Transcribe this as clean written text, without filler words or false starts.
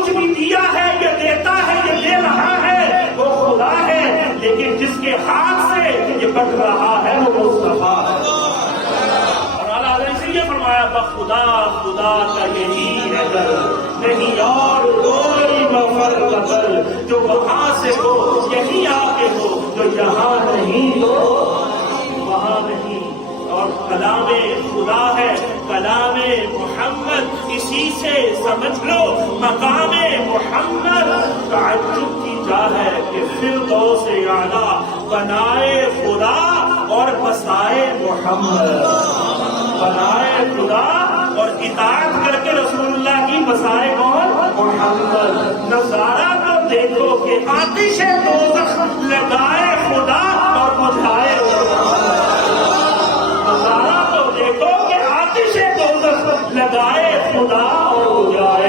کچھ بھی دیا ہے، یہ دیتا ہے، یہ دے رہا ہے، وہ خدا ہے، لیکن جس کے ہاتھ سے یہ بٹ رہا ہے وہ مصطفیٰ ہے۔ اور اعلیٰ حضرت سے یہ فرمایا بخدا خدا کا یہی ہے در، نہیں اور کوئی مفر قدر، جو وہاں سے ہو یہی آگے ہو، جو یہاں نہیں ہو وہاں نہیں۔ اور کلام خدا ہے کلام محمد، اسی سے سمجھ لو مقام محمد۔ تعجب کی جا ہے کہ فردوس اعلیٰ بنائے خدا اور بسائے محمد، بنائے خدا اور اطاعت کر کے رسول اللہ کی بسائے کون؟ محمد۔ نظارہ تو دیکھو کہ آتش دوزخ لگائے خدا اور بجھائے محمد۔ نظارہ تو دیکھو کہ آتش دوزخ لگائے خدا اور بجھائے